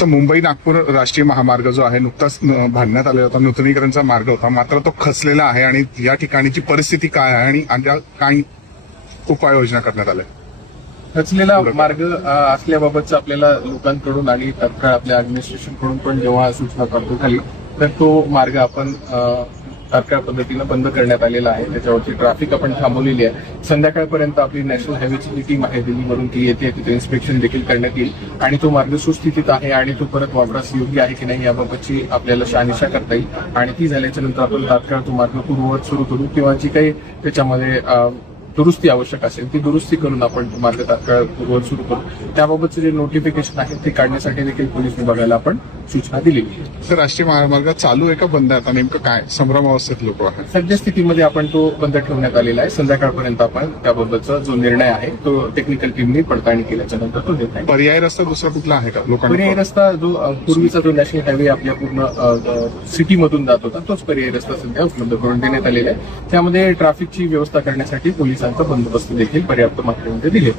मुंबई नागपूर राष्ट्रीय महामार्ग जो आहे नुकताच बांधण्यात आलेला होता, नूतनीकरणचा मार्ग होता, मात्र तो खचलेला आहे आणि या ठिकाणची परिस्थिती काय आहे आणि काय उपाययोजना करण्यात आल्या? रचलेला मार्ग असल्याबाबतच आपल्याला लोकांकडून आणि तत्काळ आपल्या ऍडमिनिस्ट्रेशन कडून पण जेव्हा सूचना प्राप्त झाली तर तो मार्ग आपण तात्काळ पद्धतीनं बंद करण्यात आलेला आहे. त्याच्यावरची ट्रॅफिक आपण थांबवलेली आहे. संध्याकाळपर्यंत आपली नॅशनल हायवेची जी टीम आहे दिल्लीवरून ती येते, तिथे इन्स्पेक्शन देखील करण्यात येईल आणि तो मार्ग सुस्थितीत आहे आणि तो परत वापरास योग्य आहे की नाही याबाबतची आपल्याला शहानिशा करता येईल आणि ती झाल्याच्या नंतर आपण तात्काळ तो मार्ग पूर्ववत सुरू करू किंवा जी काही त्याच्यामध्ये दुरुस्ती आवश्यक असेल ती दुरुस्ती करून आपण मार्ग तात्काळ पूर्ववत सुरू करू. त्याबाबतचे जे नोटिफिकेशन आहे ते काढण्यासाठी देखील पोलीस विभागाला आपण सूचना दिली. तर राष्ट्रीय महामार्ग चालू आहे का बंद आहे? आता नेमकं काय संभ्रम अवस्थेत लोक आहेत? सद्यस्थितीमध्ये आपण तो बंद ठेवण्यात आलेला आहे. संध्याकाळपर्यंत आपण त्याबाबतचा जो निर्णय आहे तो टेक्निकल टीमने पडताळणी केल्याच्या नंतर तो निर्णय. पर्याय रस्ता दुसरा कुठला आहे का लोकांना? पर्यायी रस्ता जो पूर्वीचा जो नॅशनल हायवे आपल्या पूर्ण सिटीमधून जात होता तोच पर्यायी रस्ता सध्या उपलब्ध करून देण्यात आलेला आहे. त्यामध्ये ट्रॅफिकची व्यवस्था करण्यासाठी पोलिसांचा बंदोबस्त देखील पर्याप्त मात्रेमध्ये दिले.